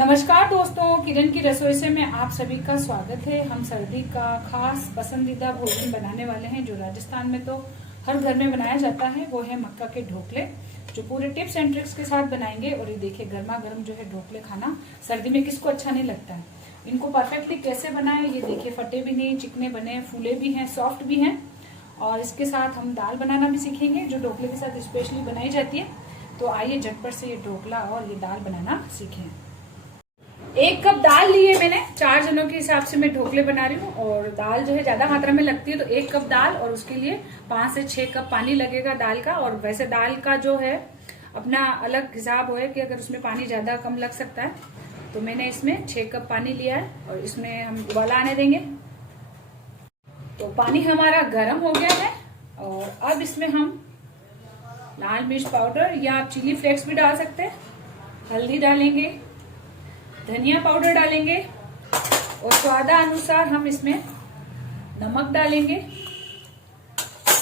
नमस्कार दोस्तों, किरण की रसोई से में आप सभी का स्वागत है। हम सर्दी का खास पसंदीदा भोजन बनाने वाले हैं जो राजस्थान में तो हर घर में बनाया जाता है। वो है मक्का के ढोकले, जो पूरे टिप्स एंड ट्रिक्स के साथ बनाएंगे। और ये देखिए, गर्मा गर्म जो है ढोकले खाना सर्दी में किसको अच्छा नहीं लगता है। इनको परफेक्टली कैसे बनाए, ये देखिए, फटे भी नहीं, चिकने बने, फूले भी हैं, सॉफ्ट भी हैं। और इसके साथ हम दाल बनाना भी सीखेंगे जो ढोकले के साथ स्पेशली बनाई जाती है। तो आइए झटपट से ये ढोकला और ये दाल बनाना सीखें। 1 कप दाल ली है मैंने, 4 जनों के हिसाब से मैं ढोकले बना रही हूँ। और दाल जो है ज्यादा मात्रा में लगती है, तो 1 कप दाल और उसके लिए 5 से 6 कप पानी लगेगा दाल का। और वैसे दाल का जो है अपना अलग हिसाब है कि अगर उसमें पानी ज्यादा कम लग सकता है। तो मैंने इसमें 6 कप पानी लिया है और इसमें हम उबाला आने देंगे। तो पानी हमारा गर्म हो गया है और अब इसमें हम लाल मिर्च पाउडर या आप चिली फ्लेक्स भी डाल सकते हैं, हल्दी डालेंगे, धनिया पाउडर डालेंगे और स्वादानुसार हम इसमें नमक डालेंगे।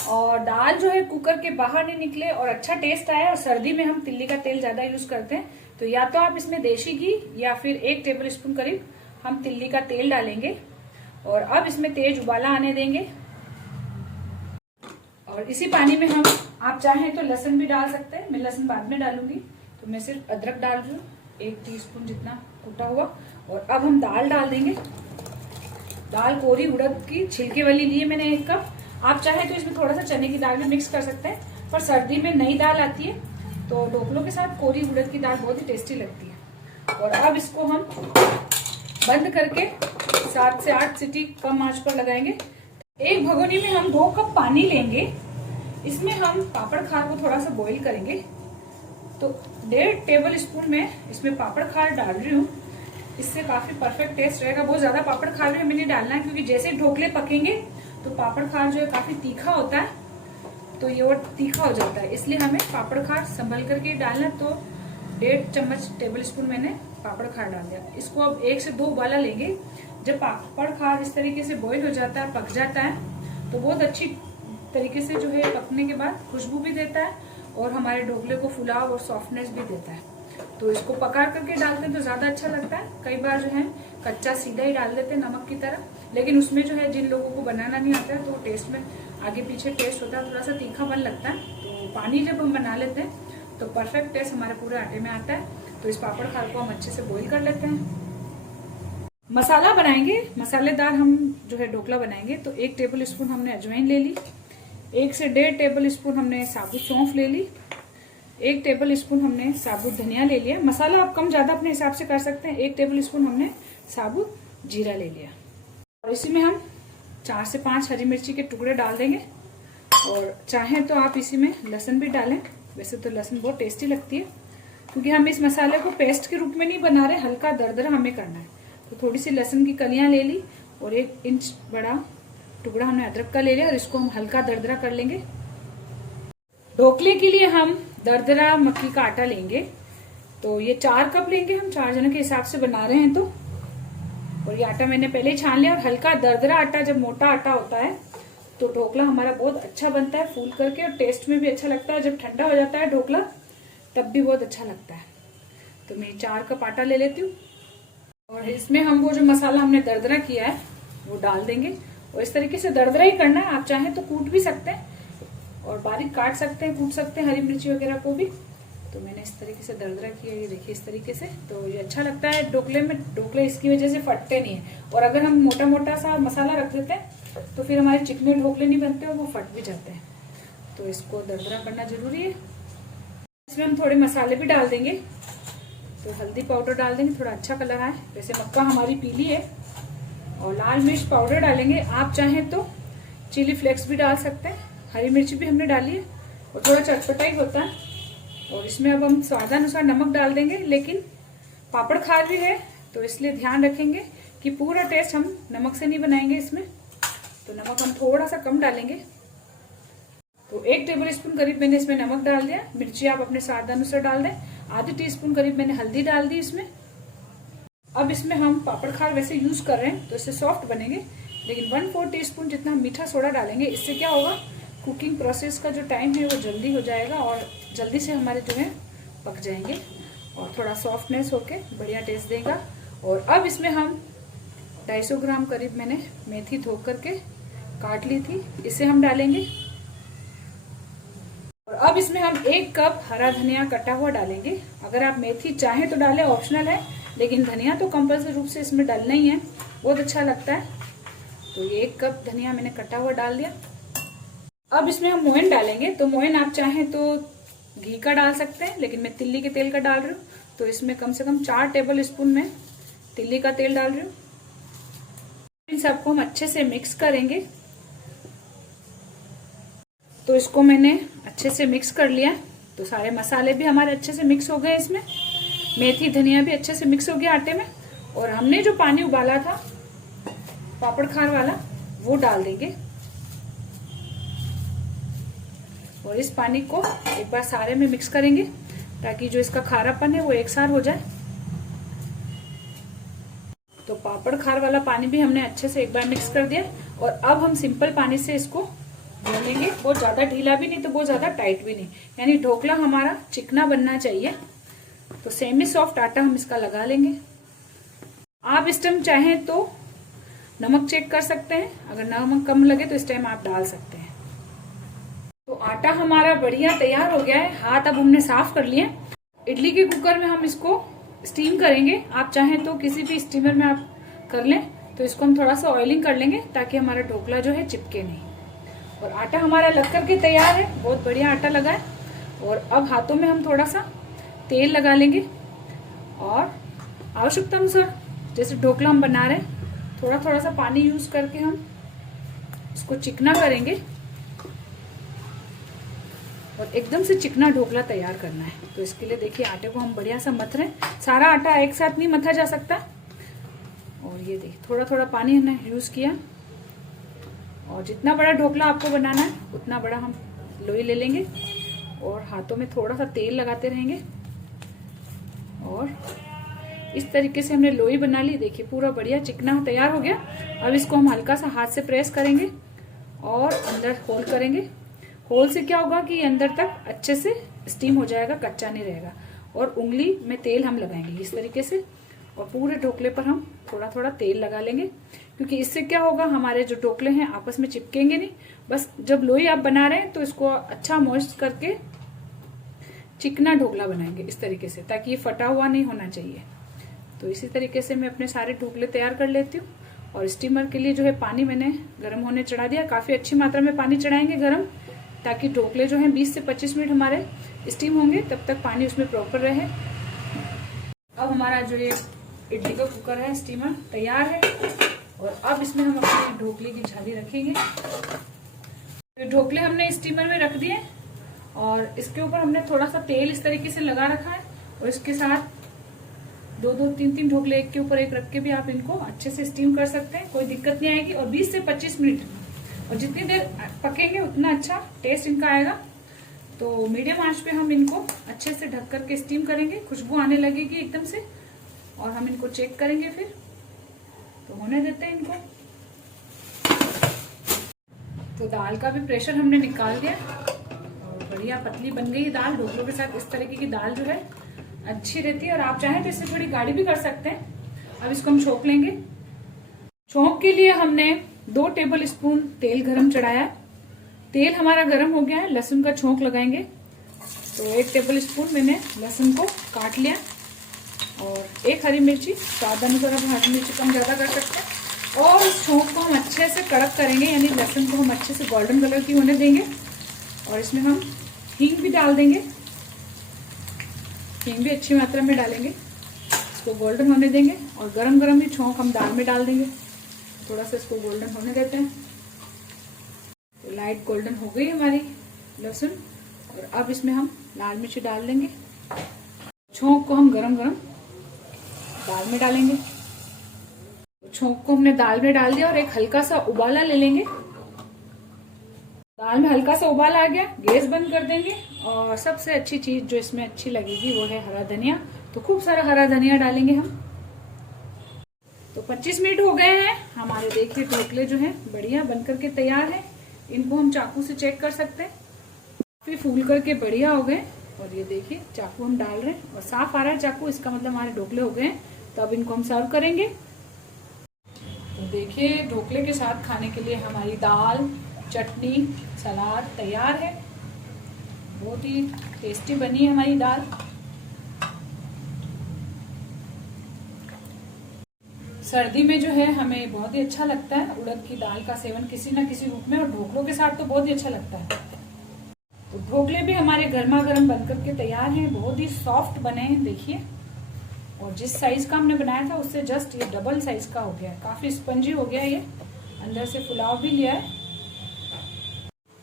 और दाल जो है कुकर के बाहर नहीं निकले और अच्छा टेस्ट आए, और सर्दी में हम तिल्ली का तेल ज्यादा यूज करते हैं, तो या तो आप इसमें देशी घी या फिर 1 टेबल स्पून करीब हम तिल्ली का तेल डालेंगे। और अब इसमें तेज उबाला आने देंगे। और इसी पानी में हम, आप चाहें तो लहसुन भी डाल सकते हैं, मैं लहसुन बाद में डालूंगी। तो मैं सिर्फ अदरक डाल रही हूँ, 1 टीस्पून जितना कूटा हुआ। और अब हम दाल डाल देंगे। दाल कोरी उड़द की छिलके वाली ली है मैंने 1 कप। आप चाहें तो इसमें थोड़ा सा चने की दाल भी मिक्स कर सकते हैं, पर सर्दी में नई दाल आती है तो ढोकलों के साथ कोरी उड़द की दाल बहुत ही टेस्टी लगती है। और अब इसको हम बंद करके 7 से 8 सीटी कम आंच पर लगाएंगे। एक भगोनी में हम 2 कप पानी लेंगे, इसमें हम पापड़ खार को थोड़ा सा बॉईल करेंगे। तो 1.5 टेबल स्पून में इसमें पापड़ खार डाल रही हूँ, इससे काफी परफेक्ट टेस्ट रहेगा। बहुत ज्यादा पापड़ खार भी हमें नहीं डालना है, क्योंकि जैसे ढोकले पकेंगे तो पापड़ खार जो है काफी तीखा होता है, तो ये और तीखा हो जाता है, इसलिए हमें पापड़ खार संभल करके डालना। तो 1.5 चम्मच टेबल स्पून मैंने पापड़ खार डाल दिया। इसको अब 1 से 2 उबाला लेंगे। जब पापड़ खार इस तरीके से बॉईल हो जाता है, पक जाता है, तो बहुत अच्छी तरीके से जो है पकने के बाद खुशबू भी देता है और हमारे ढोकले को फुलाव और सॉफ्टनेस भी देता है। तो इसको पका करके डालते हैं तो ज्यादा अच्छा लगता है। कई बार जो है कच्चा सीधा ही डाल देते हैं नमक की तरह, लेकिन उसमें जो है जिन लोगों को बनाना नहीं आता है तो टेस्ट में आगे पीछे टेस्ट होता है, थोड़ा सा तीखापन लगता है। तो पानी जब हम बना लेते हैं तो परफेक्ट टेस्ट हमारे पूरे आटे में आता है। तो इस पापड़ खार को हम अच्छे से बॉईल कर लेते हैं। मसाला बनाएंगे, मसालेदार हम जो है ढोकला बनाएंगे। तो 1 टेबल स्पून हमने अजवाइन ले ली, 1 से 1.5 टेबल स्पून हमने साबुत सौंफ ले ली, 1 टेबल स्पून हमने साबुत धनिया ले लिया। मसाला आप कम ज्यादा अपने हिसाब से कर सकते हैं। 1 टेबल स्पून हमने साबुत जीरा ले लिया। और इसी में हम 4 से 5 हरी मिर्ची के टुकड़े डाल देंगे। और चाहें तो आप इसी में लहसुन भी डालें, वैसे तो लहसुन बहुत टेस्टी लगती है, क्योंकि हम इस मसाले को पेस्ट के रूप में नहीं बना रहे, हल्का दरदरा हमें करना है। तो थोड़ी सी लहसुन की कलियां ले ली और 1 इंच बड़ा टुकड़ा हमने अदरक का ले लिया, और इसको हम हल्का दरदरा कर लेंगे। ढोकले के लिए हम दरदरा मक्की का आटा लेंगे। तो ये 4 कप लेंगे हम, 4 जनों के हिसाब से बना रहे हैं तो। और ये आटा मैंने पहले ही छान लिया। और हल्का दरदरा आटा, जब मोटा आटा होता है तो ढोकला हमारा बहुत अच्छा बनता है फूल करके, और टेस्ट में भी अच्छा लगता है। जब ठंडा हो जाता है ढोकला तब भी बहुत अच्छा लगता है। तो मैं 4 कप आटा ले लेती हूँ और इसमें हम वो जो मसाला हमने दरदरा किया है वो डाल देंगे। और इस तरीके से दरदरा ही करना है, आप चाहें तो कूट भी सकते हैं और बारीक काट सकते हैं, कूट सकते हैं हरी मिर्ची वगैरह को भी। तो मैंने इस तरीके से दरदरा किया, ये देखिए इस तरीके से। तो ये अच्छा लगता है ढोकले में। ढोकले इसकी वजह से फटते नहीं है। और अगर हम मोटा मोटा सा मसाला रख देते हैं तो फिर हमारे चिकने ढोकले नहीं बनते और वो फट भी जाते हैं। तो इसको दरदरा करना जरूरी है। इसमें हम थोड़े मसाले भी डाल देंगे। तो हल्दी पाउडर डाल देंगे, थोड़ा अच्छा कलर आए। वैसे मक्का हमारी पीली है। और लाल मिर्च पाउडर डालेंगे, आप चाहें तो चिली फ्लेक्स भी डाल सकते हैं। हरी मिर्ची भी हमने डाली है और थोड़ा चटपटा ही होता है। और इसमें अब हम स्वादानुसार नमक डाल देंगे, लेकिन पापड़ खार भी है तो इसलिए ध्यान रखेंगे कि पूरा टेस्ट हम नमक से नहीं बनाएंगे इसमें। तो नमक हम थोड़ा सा कम डालेंगे। तो 1 टेबल स्पून करीब मैंने इसमें नमक डाल दिया। मिर्ची आप अपने स्वादानुसार डाल दें। आधी टीस्पून करीब मैंने हल्दी डाल दी इसमें। अब इसमें हम पापड़ खार वैसे यूज कर रहे हैं तो इससे सॉफ्ट बनेंगे, लेकिन 1/4 टीस्पून जितना मीठा सोडा डालेंगे। इससे क्या होगा, कुकिंग प्रोसेस का जो टाइम है वो जल्दी हो जाएगा और जल्दी से हमारे जो है पक जाएंगे। और थोड़ा सॉफ्टनेस होके बढ़िया टेस्ट देगा। और अब इसमें हम 250 ग्राम करीब मैंने मेथी धो करके काट ली थी, इसे हम डालेंगे। और अब इसमें हम 1 कप हरा धनिया कटा हुआ डालेंगे। अगर आप मेथी चाहें तो डालें, ऑप्शनल है, लेकिन धनिया तो कंपल्सरी रूप से इसमें डालना ही है, बहुत अच्छा लगता है। तो ये 1 कप धनिया मैंने कटा हुआ डाल दिया। अब इसमें हम मोहन डालेंगे। तो मोहन आप चाहें तो घी का डाल सकते हैं, लेकिन मैं तिल्ली के तेल का डाल रही हूँ। तो इसमें कम से कम 4 टेबल स्पून में तिल्ली का तेल डाल रही हूँ। इन सबको हम अच्छे से मिक्स करेंगे। तो इसको मैंने अच्छे से मिक्स कर लिया। तो सारे मसाले भी हमारे अच्छे से मिक्स हो गए, इसमें मेथी धनिया भी अच्छे से मिक्स हो गया आटे में। और हमने जो पानी उबाला था पापड़ खार वाला, वो डाल देंगे। और इस पानी को एक बार सारे में मिक्स करेंगे ताकि जो इसका खारापन है वो एक साथ हो जाए। तो पापड़ खार वाला पानी भी हमने अच्छे से एक बार मिक्स कर दिया। और अब हम सिंपल पानी से इसको भूनेंगे, बहुत ज्यादा ढीला भी नहीं तो बहुत ज्यादा टाइट भी नहीं, यानी ढोकला हमारा चिकना बनना चाहिए। तो सेमी सॉफ्ट आटा हम इसका लगा लेंगे। आप इस टाइम चाहें तो नमक चेक कर सकते हैं, अगर नमक कम लगे तो इस टाइम आप डाल सकते हैं। तो आटा हमारा बढ़िया तैयार हो गया है। हाथ अब हमने साफ कर लिए। इडली के कुकर में हम इसको स्टीम करेंगे। आप चाहें तो किसी भी स्टीमर में आप कर लें। तो इसको हम थोड़ा सा ऑयलिंग कर लेंगे ताकि हमारा ढोकला जो है चिपके नहीं। और आटा हमारा लग करके तैयार है, बहुत बढ़िया आटा लगा है। और अब हाथों में हम थोड़ा सा तेल लगा लेंगे और आवश्यकता अनुसार, जैसे ढोकला हम बना रहे हैं, थोड़ा थोड़ा सा पानी यूज करके हम इसको चिकना करेंगे। और एकदम से चिकना ढोकला तैयार करना है। तो इसके लिए देखिए आटे को हम बढ़िया सा मथ रहे हैं। सारा आटा एक साथ नहीं मथा जा सकता। और ये देखिए थोड़ा थोड़ा पानी हमने यूज किया। और जितना बड़ा ढोकला आपको बनाना है उतना बड़ा हम लोई ले लेंगे और हाथों में थोड़ा सा तेल लगाते रहेंगे। और इस तरीके से हमने लोई बना ली। देखिए पूरा बढ़िया चिकना तैयार हो गया। अब इसको हम हल्का सा हाथ से प्रेस करेंगे और अंदर होल करेंगे। होल से क्या होगा कि अंदर तक अच्छे से स्टीम हो जाएगा, कच्चा नहीं रहेगा। और उंगली में तेल हम लगाएंगे इस तरीके से। और पूरे ढोकले पर हम थोड़ा थोड़ा तेल लगा लेंगे, क्योंकि इससे क्या होगा, हमारे जो ढोकले हैं आपस में चिपकेंगे नहीं। बस जब लोई आप बना रहे हैं तो इसको अच्छा मॉइस्ट करके चिकना ढोकला बनाएंगे इस तरीके से, ताकि ये फटा हुआ नहीं होना चाहिए। तो इसी तरीके से मैं अपने सारे ढोकले तैयार कर लेती हूँ। और स्टीमर के लिए जो है पानी मैंने गर्म होने चढ़ा दिया। काफी अच्छी मात्रा में पानी चढ़ाएंगे गर्म, ताकि ढोकले जो है 20 से 25 मिनट हमारे स्टीम होंगे, तब तक पानी उसमें प्रॉपर रहे। अब हमारा जो ये इडली का कुकर है, स्टीमर तैयार है। और अब इसमें हम अपने ढोकले की झाली रखेंगे। तो ढोकले हमने स्टीमर में रख दिए और इसके ऊपर हमने थोड़ा सा तेल इस तरीके से लगा रखा है। और इसके साथ 2-2, 3-3 ढोकले एक के ऊपर एक रख के भी आप इनको अच्छे से स्टीम कर सकते हैं, कोई दिक्कत नहीं आएगी। और 20 से 25 मिनट, और जितनी देर पकेंगे उतना अच्छा टेस्ट इनका आएगा। तो मीडियम आंच पे हम इनको अच्छे से ढक करके स्टीम करेंगे। खुशबू आने लगेगी एकदम से और हम इनको चेक करेंगे फिर। तो होने देते हैं इनको। तो दाल का भी प्रेशर हमने निकाल दिया और बढ़िया पतली बन गई दाल। ढोकलों के साथ इस तरीके की दाल जो है अच्छी रहती है। और आप चाहें तो इससे थोड़ी गाढ़ी भी कर सकते हैं। अब इसको हम छोंक लेंगे। छोंक के लिए हमने 2 टेबल स्पून तेल गरम चढ़ाया। तेल हमारा गरम हो गया है। लहसुन का छोंक लगाएंगे। तो 1 टेबल स्पून मैंने लहसुन को काट लिया और 1 हरी मिर्ची, स्वाद अनुसार आप हरी मिर्ची कम ज्यादा कर सकते हैं। और इस छोंक को हम अच्छे से कड़क करेंगे, यानी लहसुन को हम अच्छे से गोल्डन कलर की होने देंगे। और इसमें हम हींग भी डाल देंगे। हींग भी अच्छी मात्रा में डालेंगे। इसको गोल्डन होने देंगे और गरम गरम ही छोंक हम दाल में डाल देंगे। थोड़ा सा इसको गोल्डन होने देते हैं। तो लाइट गोल्डन हो गई हमारी लहसुन। और अब इसमें हम लाल मिर्ची डाल देंगे। छोंक को हम गरम गरम दाल में डालेंगे। छोंक को हमने दाल में डाल दिया और एक हल्का सा उबाला ले लेंगे। दाल में हल्का सा उबाला आ गया, गैस बंद कर देंगे। और सबसे अच्छी चीज जो इसमें अच्छी लगेगी वो है हरा धनिया। तो खूब सारा हरा धनिया डालेंगे हम। तो 25 मिनट हो गए हैं हमारे। देखिए ढोकले जो है बढ़िया बन करके तैयार है। इनको हम चाकू से चेक कर सकते हैं। काफी फूल करके बढ़िया हो गए। और ये देखिए चाकू हम डाल रहे हैं और साफ आ रहा है चाकू, इसका मतलब हमारे ढोकले हो गए हैं। तो अब इनको हम सर्व करेंगे। तो देखिए ढोकले के साथ खाने के लिए हमारी दाल, चटनी, सलाद तैयार है। बहुत ही टेस्टी बनी है हमारी दाल। सर्दी में जो है हमें बहुत ही अच्छा लगता है उड़द की दाल का सेवन किसी न किसी रूप में, और ढोकलों के साथ तो बहुत ही अच्छा लगता है। तो ढोकले भी हमारे गर्मा गर्म बनकर के तैयार हैं। बहुत ही सॉफ्ट बने हैं देखिए, और जिस साइज का हमने बनाया था उससे जस्ट ये डबल साइज का हो गया है। काफी स्पंजी हो गया है, ये अंदर से फुलाव भी लिया है।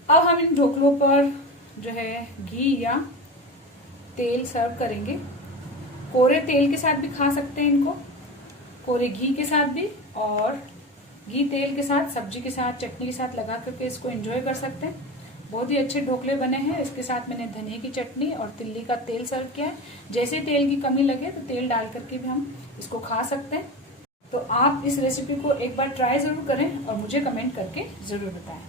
अब हम इन ढोकलों पर जो है घी या तेल सर्व करेंगे। कोरे तेल के साथ भी खा सकते हैं इनको, कोरे घी के साथ भी, और घी तेल के साथ, सब्जी के साथ, चटनी के साथ लगा करके इसको एंजॉय कर सकते हैं। बहुत ही अच्छे ढोकले बने हैं। इसके साथ मैंने धनिया की चटनी और तिल्ली का तेल सर्व किया है। जैसे तेल की कमी लगे तो तेल डाल करके भी हम इसको खा सकते हैं। तो आप इस रेसिपी को एक बार ट्राई जरूर करें और मुझे कमेंट करके जरूर बताएं।